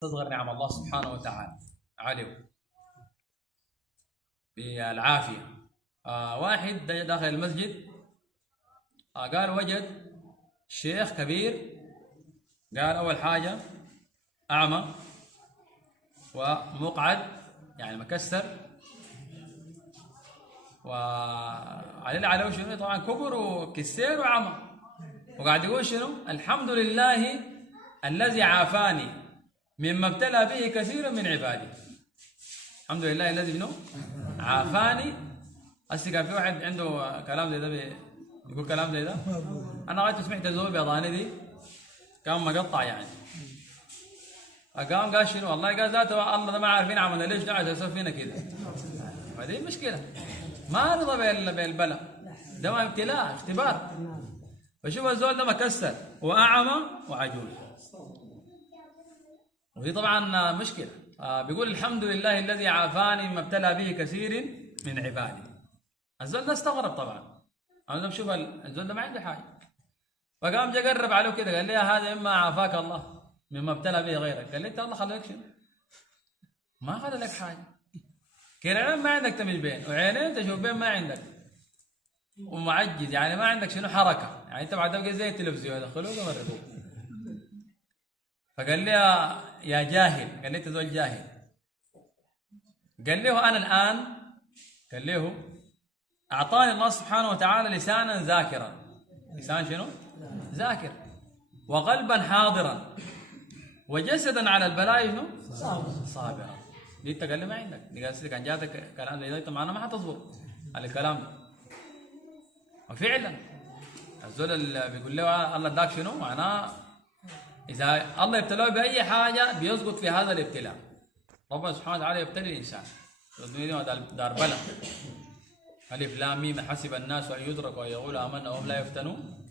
تصغر نعم الله سبحانه وتعالى عليه بالعافية. واحد داخل المسجد، قال وجد شيخ كبير، قال أول حاجة أعمى ومقعد يعني مكسر، وعليه شنو طبعا كبر وكسير وعمى، وقاعد يقول شنو الحمد لله الذي عافاني مما ابتلى به كثير من عبادي. الحمد لله الذي منه عافاني. هسه كان في واحد عنده كلام زي ده بيقول كلام زي ده. انا غايت سمعت زول بيضاني دي كان مقطع يعني، قام قال شنو والله قال ذاته الله ده ما عارفين عملنا ليش قاعد يسوي فينا كده. فدي مشكله، ما رضى بالبلاء ده، ما ابتلاء اختبار. فشوف الزول ده مكسر واعمى وعجوز، ودي طبعا مشكله. بيقول الحمد لله الذي عافاني مما ابتلى به كثير من عبادي. الزول ده استغرب طبعا، انا بشوف الزول ده ما عنده حاجه، فقام جا قرب عليه كده قال لي هذا مما عافاك الله مما ابتلى به غيرك. قال لي انت الله خلى لك شنو؟ ما خلى لك حاجه. كيرعين ما عندك تمشي بين، وعينين تشوف بين ما عندك، ومعجز يعني ما عندك شنو حركه، يعني انت بعد تبقى زي التلفزيون يدخلوك ويمرقوك. فقال لي يا جاهل، قال لي انت زول جاهل. قال له انا الان، قال له اعطاني الله سبحانه وتعالى لسانا ذاكرا، لسان شنو؟ ذاكر، وقلبا حاضرا، وجسدا على البلاء شنو؟ صابرا. دي انت قال لي ما عندك، دي قال كان جاتك كلام زي ده انت معنا ما حتصبر على الكلام ده. وفعلا الزول اللي بيقول له الله اداك شنو معناه، اذا الله يبتلاه باي حاجه بيسقط في هذا الابتلاء. ربنا سبحانه وتعالى يبتلي الانسان، الدنيا دار بلا. الف لام ميم حسب الناس ان يدركوا وان يقولوا امنا وهم لا يفتنون